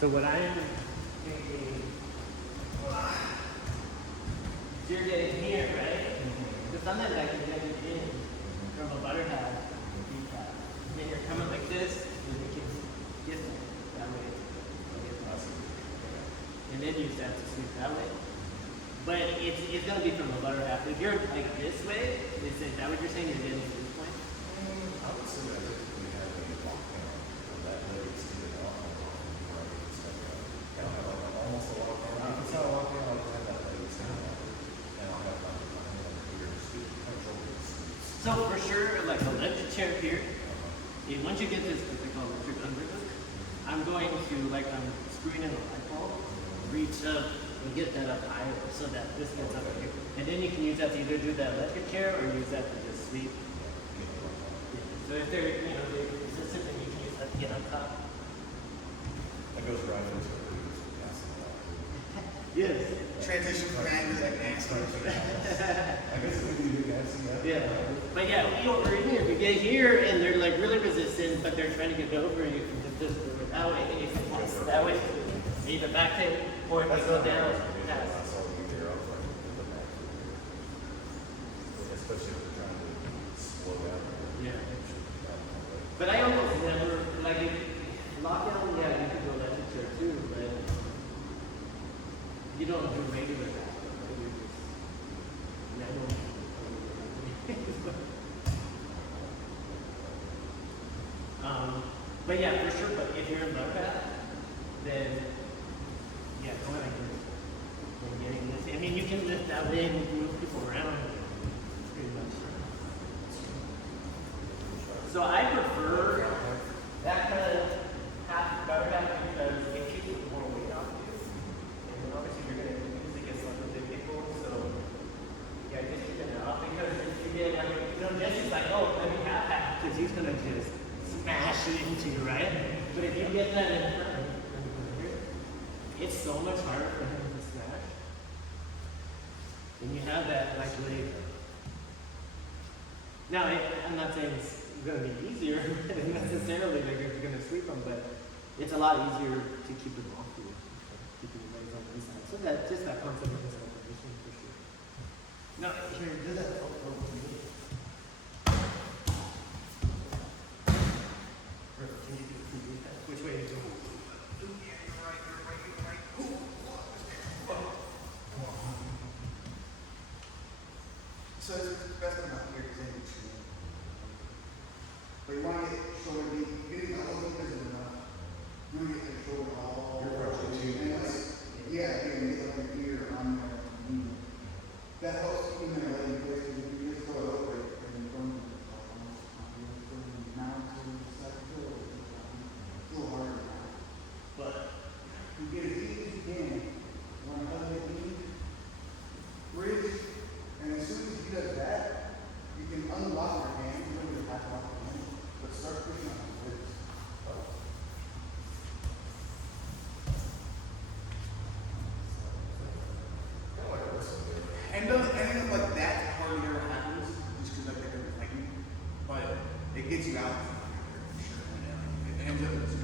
So what I am thinking, you're getting here, right? Because sometimes I can get it in from a butter hat, deep hat. Then you're coming like this, and you can get that way. And then you have to sweep that way. But it's gonna be from a butter hat. If you're like this way, is that what you're saying? You're getting to this point? I would say that typically have a lockdown on that leg extended out before I get the step out. And I'll have like almost a lockdown. You can tell a lockdown, I have that leg extended out. And I'll have like my hand here, just control this. So for sure, like the electric chair here, once you get this, what they call electric underhook, I'm going to, like I'm screwing in a light bulb, reach up and get that up higher so that this gets up here. And then you can use that to either do the electric chair or use that to just sweep. Yeah. So if they're, they're resistant, then you can use that to get on top. That goes right into it. Yes. Transition from anger to nasty. I guess it would be good to see that. Yeah. But yeah, over here, if you get here and they're like really resistant, but they're trying to get over, you can just do it that way. And you can pass it that way. Either back tape or if you go down, pass. That's all you hear out front. Especially if they're trying to slow down. Yeah. But I almost never, like, lockdown, yeah, you can go electric chair too, but you don't do regular that. You just never. But yeah, for sure, but if you're in butter hat, then yeah, go ahead and getting this. I mean, you can lift that way and move people around. Pretty much. So I prefer that kind of half butter hat because it keeps more weight off you. And then obviously you're going to usually get stuck with big people. So yeah, just keep it out because if you get, Jesse's like, oh, let me have that because he's going to just smash it into you, right? But if you get that in front, it's so much harder for him to smash. When you have that like leg. Now, I'm not saying it's going to be easier necessarily, like if you're going to sweep them, but it's a lot easier to keep it off you, keeping your legs on one side. So that just that concept of separation for sure. Now, here, do that over to me. Can you do that? Which way are you doing? So it's best one out here is in between. But you want to get shoulder deep, getting the whole thing isn't enough. You want to get your shoulder all. You're approaching 2 minutes. Yeah, you can get up your ear on your knee. That helps keep your leg in place because if you just go over it and then from now to the second floor, it's a little harder now. But you get as deep as you can. You want to hug that knee, bridge, and as soon as he does that, you can unlock your hand. You don't even have to lock your hand, but start pushing on his ribs. And doesn't anything like that hardly ever happens just because like they're fighting, but it gets you out. It ends up as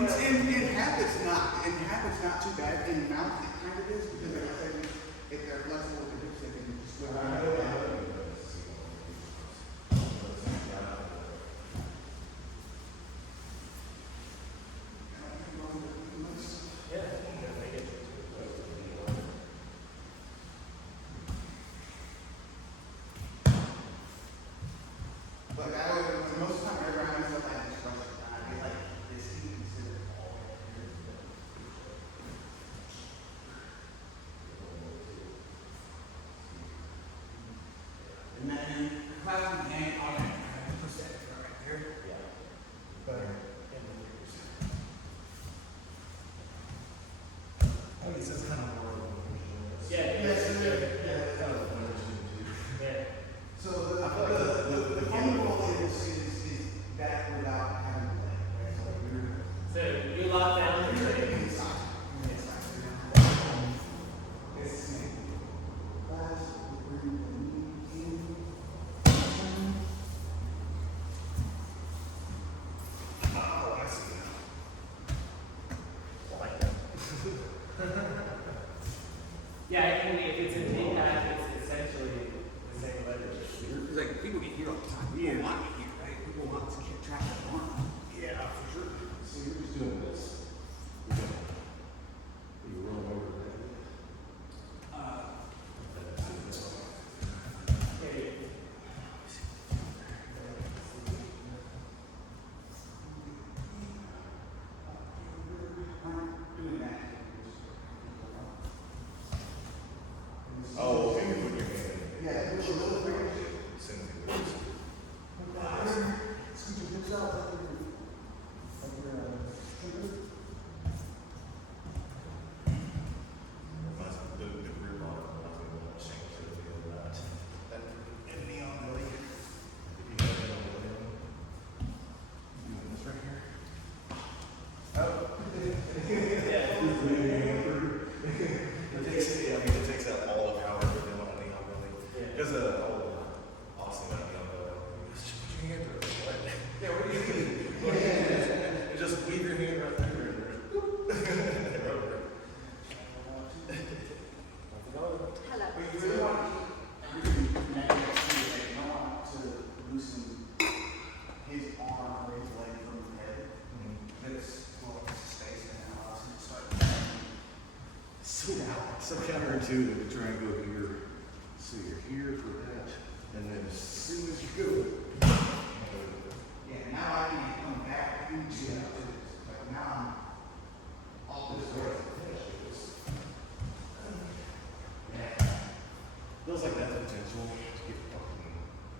in habits not too bad. In mouth it kind of is because like I said, if they're flexible with the hips, they can just swim around. But I would, most of the time, everyone has stuff like this, I like this heat instead of all and then, clap the hand on it, percent right there. Yeah. Better. I guess that's kind of more of a Yeah. Yes, it is. Yeah. kind of a Yeah. So the vulnerable is that without having to play, right? So you're So you lock down. inside. It's the same. Last, breathe in. like people get here all the time. People want to get here, right? People want to get traffic on. Yeah, for sure. So you're just doing this. You're rolling over there. Doing that. Oh, okay, you put your hand in. Yeah, push a little bit. Same thing with this. Scoot your hips out like you're Reminds me of the rear model, reminds me of the same sort of feel of that. and neon really. If you have it on the way, you doing this right here? It takes out all the power for them on a neon building. Because Austin got neon building. Just put your hand through it. What? Yeah, what do you mean? Just weave your hand right through it. Hello. But you really want to connect it to your head. You don't want to loosen his arm or his leg from his head. This will space and it allows him to start. So counterintuitive to try and go here. So you're here for that, and then as soon as you go, Yeah, now I can come back into it. Like now I'm all this way. feels like that's potential to get fucking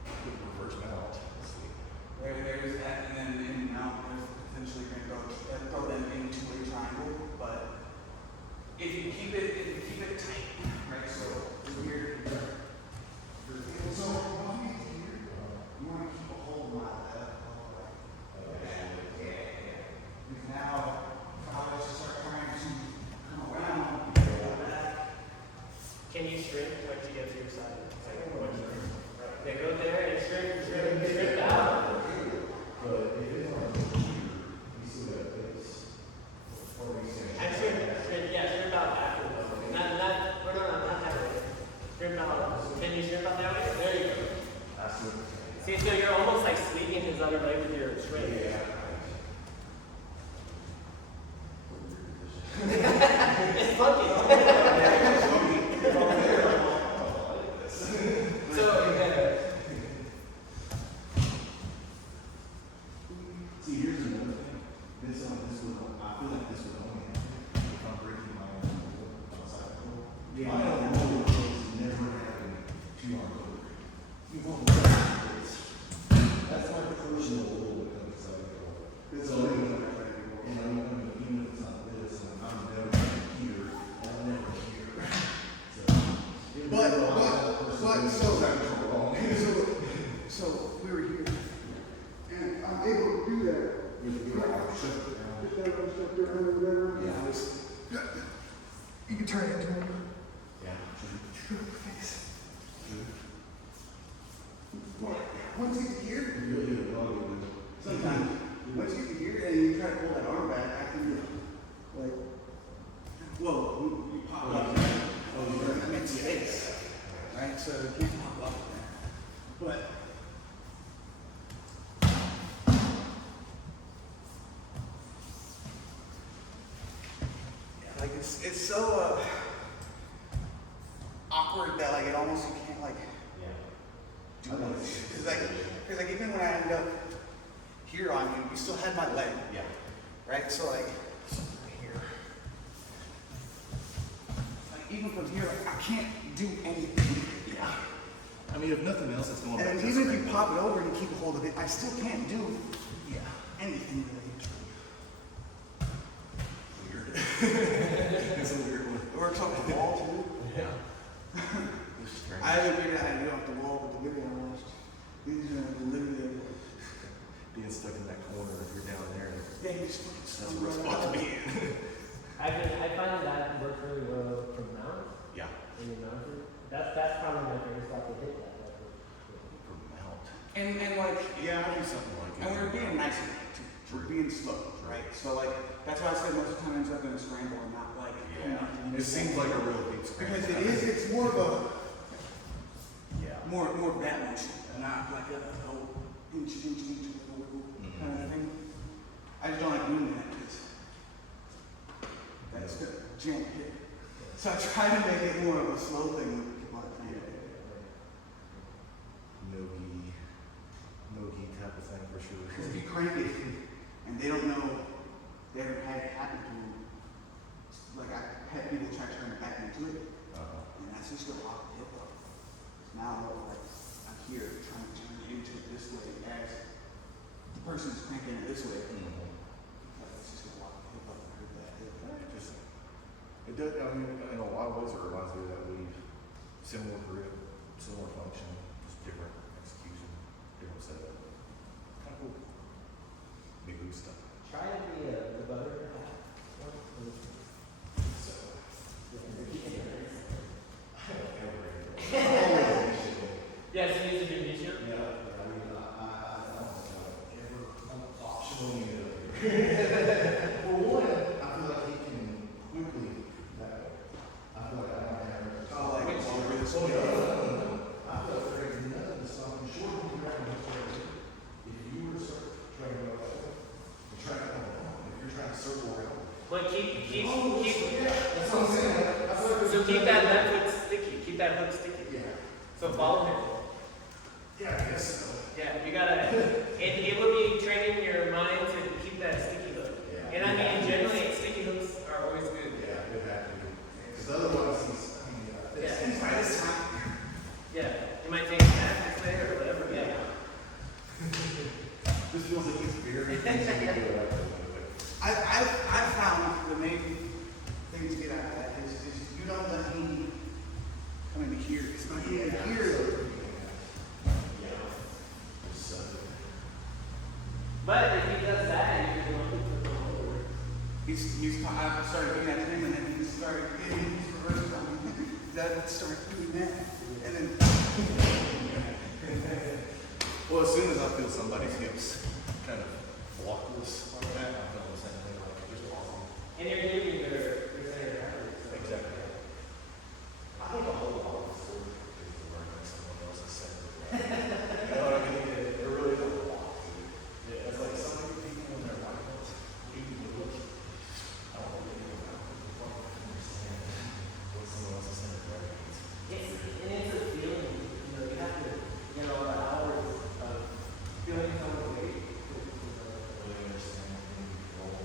get reverse mount. Let's see. There's that, and then in mount, there's potentially going to throw them into a triangle. But if you keep it tight, right? So here, so once we get here, you want to keep a hold on that. Yeah. Because now, if I was to start trying to come around, back. Can you shrink once you get to your side? Yeah, go there and shrink out. But if it's on here, you still got this. Or we say. And shrink out after though. Not that way. Shrink out. Can you shrink out that way? There you go. That's what. See, so you're almost like sleeping his other leg with your shrink. It's funky. See, here's another thing. This would, I feel like this would only happen if I'm breaking my own rule outside the rule. Yeah. My own rule is never having two arms over. You won't do this. That's my personal rule when it comes to outside the rule. So, and I mean, even if it's not this, and I'm never here, and I'm never here. So, it would But, be a lot of but, personal so, wrong. so we were here, and I'm able to do that. With your arms shut down. Yeah. You can turn it into him. Yeah. Face. Once you get here, You really get a lot of it. sometimes, once you get here and you try to pull that arm back, I can like, whoa, you pop up. Oh, that makes space. Right? So you can't pop up. But, yeah, like it's so awkward that like it almost you can't like do this. Cause like even when I end up here on you, you still had my leg. Yeah. Right? So like here. Like even from here, like I can't do anything. Yeah. I mean, if nothing else, it's going back And to even if screen. you pop it over and keep a hold of it, I still can't do anything really. Weird. It's a weird one. It works off the wall too. Yeah. I haven't figured out how to get off the wall, but the video I watched, these are literally Being stuck in that corner if you're down there. yeah, you just fucking That's a rough spot to be in. I find that works really well from mount. Yeah. When you're mounted. That's probably my favorite spot to hit that. For mount. and like Yeah, I'll do something like it. and we're being nice about it too. We're being slow, right? So like that's why I said most of the time I'm gonna scramble and not like Yeah. It seems like a real deep scramble. because it's more of a Yeah. more of that motion, not So I try to make it more of a slow thing with people I think. No gi type of thing for sure. Because if you crank it and they don't know, they haven't had it happen to them. Like I had people try to turn it back into it, and that's just gonna lock the hip up. Now like I'm here trying to turn it into it this way as the person's cranking it this way. Like, it's just gonna lock the hip up and hurt that hip. Just, it does, I mean, in a lot of ways it reminds me that we, similar grip, similar function, just different execution, different setup. Kind of cool. Me gusta. Try the butter hat. So, Yeah, so you use a new t-shirt? yeah, I mean, I don't think I've ever optionally for one, I feel like he can quickly that way. I feel like I don't have. Oh, like Which- over this Oh, way. I feel like there is nothing stopping short of you having to start. If you were to start trying to go that way, and trying to, if you're trying to circle around. But keep, That's what I'm saying. I feel like so keep that left foot sticky, keep that hook sticky. Yeah. So follow him. Yeah, I guess so. Yeah, you gotta, it would be training your mind to keep that sticky hook. Yeah. And I mean, generally, sticky hooks are always good. Yeah, it would have to be. Because otherwise, he's, I mean, Yeah. And by this time, Yeah, you might take a nap this day or whatever, yeah. this feels like he's very easy to get out of. I found the main thing to get out of that is you don't let me come into here. It's not even here. But if he does that, you can look at the whole I started doing that to him, and then he started getting his reverse on me. That started doing that, and then Well, as soon as I feel somebody's hips kind of block this like that, I feel the same thing, like just awesome. And you're giving their center gravity. Exactly. I think a whole lot of this is to learn that someone else is saying. You know what I mean? It really is a lot. Yeah, it's like some of the people when they're like, we can do it. I don't know if they understand what someone else is saying. And it's a feeling, you know, you have to get all the hours of feeling someone's weight. Really understand and roll.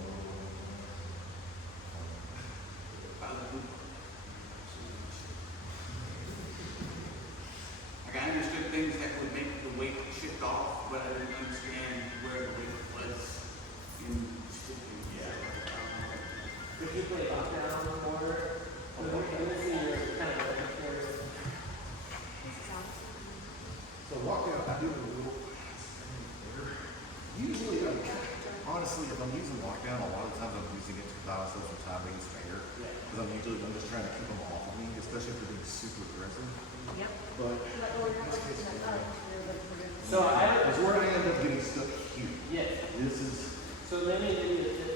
like I understood things that would make the weight shift off, but I didn't understand where the weight was in shifting. If you play lockdown more, I'm gonna see your kind of So lockdown, I do a little. Usually, honestly, if I'm using lockdown, a lot of times I'm using it to buy myself some time being spare. Because I'm just trying to keep them off of me, especially if they're being super aggressive. Yep. But So I don't. that's where I end up getting stuck here. Yes. This is. So let me give you the tip.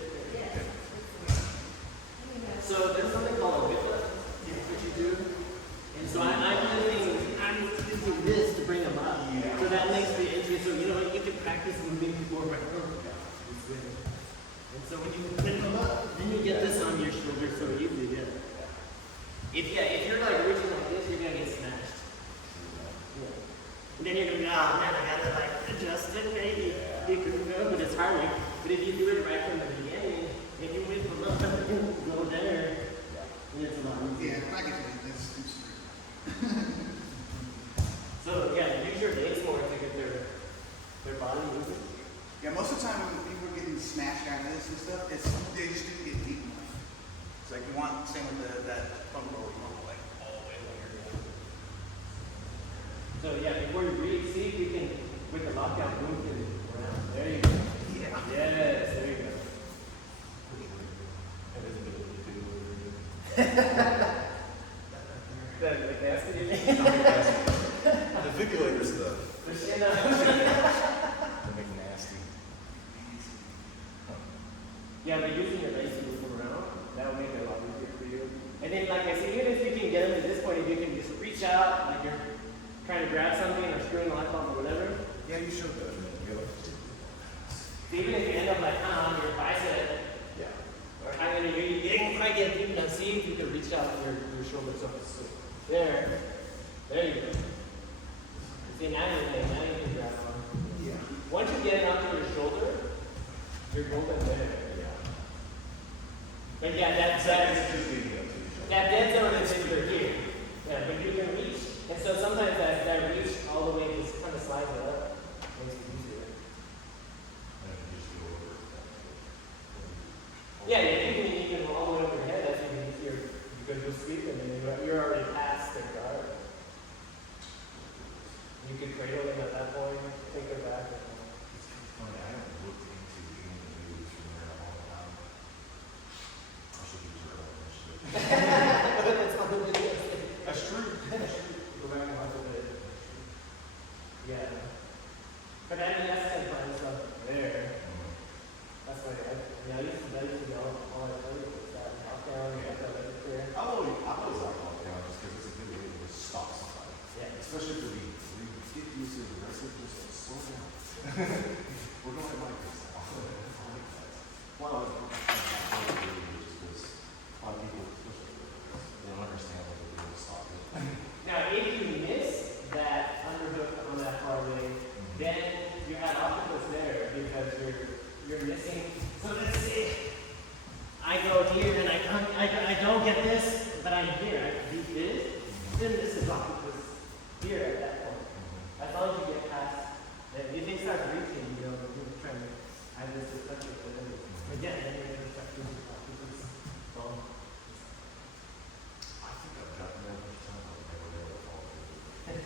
So there's something called a whip lift, which you do. And so I'm using this to bring them up. So that makes the entry, so you know you can practice moving before my arm. And so when you bring them up, then you get this on your shoulder so easy, yeah. If you're like reaching like this, you're gonna get smashed. Yeah. And then you're gonna be, oh man, I gotta like adjust it maybe. Because but it's hard. But if you do it right from the beginning, if you whip them up, go there, then it's a lot easier. Yeah, I get it. That's So yeah, use your legs more to get their body moving. yeah, most of the time when people are getting smashed out of this and stuff, it's they just didn't get deep enough. It's like you want same with that front row, you want like all the way over here. So yeah, before you breathe, see if you can with the lockdown move it around. There you go. Yeah. Yes, there you go. The casket. The defibrillator stuff. The chin up. They make nasty. Yeah, but using your legs to move them around, that will make it a lot easier for you. And then, like I said, even if you can get them to this point, if you can just reach out, like you're trying to grab something or screwing a light bulb or whatever. Yeah, you should have. So even if you end up like on your bicep, Yeah. Or hang under here, you didn't quite get deep enough. See if you can reach out your shoulders up. So there. There you go. See, now you can grab on. Yeah. Once you get it onto your shoulder, you're golden there. Yeah. But yeah, It's that's just leading up to each other. that dead zone is in your here. Yeah, but you can reach. And so sometimes that reach all the way just kind of slides it up. Makes it easier. And you just go over it. Yeah, you can all the way over your head. That's even easier because you'll sleep and then you're already past the guard. You could cradle them at that point, take their back. It's funny, I haven't looked into doing the moves from there in a long time. I should use your own initiative. That's not the video. That's true. That's true. Go back and watch it. Yeah. But I mean, that's kind of fun stuff there. That's like, I used to know all I played was that knockdown, you got that leg there. I always like lockdown just because it's a good way to just stop somebody. Yeah. Especially for the get used to the aggressive, just like slow down. We're going like this now. Well, I was just because a lot of people, especially they don't understand what they're doing to stop it. Now, if you miss that underhook on that parlay, then you had octopus there because you're missing. So let's say I go here and I don't get this, but I'm here. I can beat this. Then this is octopus here at that point. As long as you get past, then if they start reaching, you're trying to either just touch it or whatever. But yeah, then you're going to start losing octopus. Well, I think I've gotten that much time, I've never been able to follow through.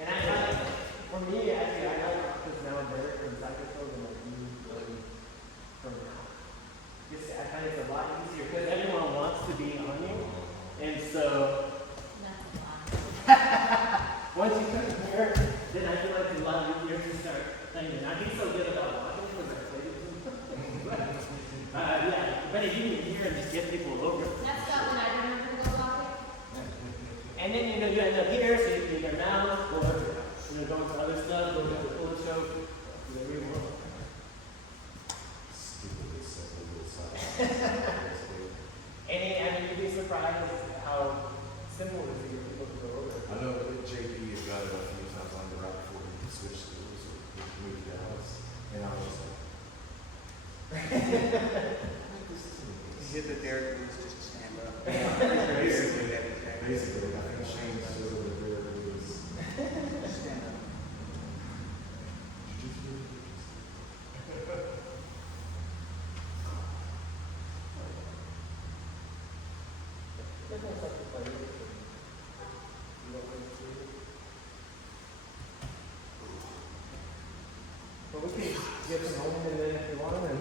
and I like, for me, actually, I like octopus now better from Psychophone than like you really from now. Just, I find it's a lot easier because everyone wants to be on you. And so, once you come here, then I feel like a lot easier to start thinking. I'd be so good about watching because I played it. Yeah, but if you can hear and just get people over. That's not when I remember to go walking. And then you end up here, so you can either mount or go into other stuff, go to the full show, whatever you want. Stupid, simple little side. And you'd be surprised how simple it is to get people to go over. I know that JP has got it a few times on the route before he switched to moved to Dallas, and I was just like, this isn't You hit the Derek Lewis just to stand up. basically, I think Shane's still over there was. Stand up. But we can get some home and then if you want, and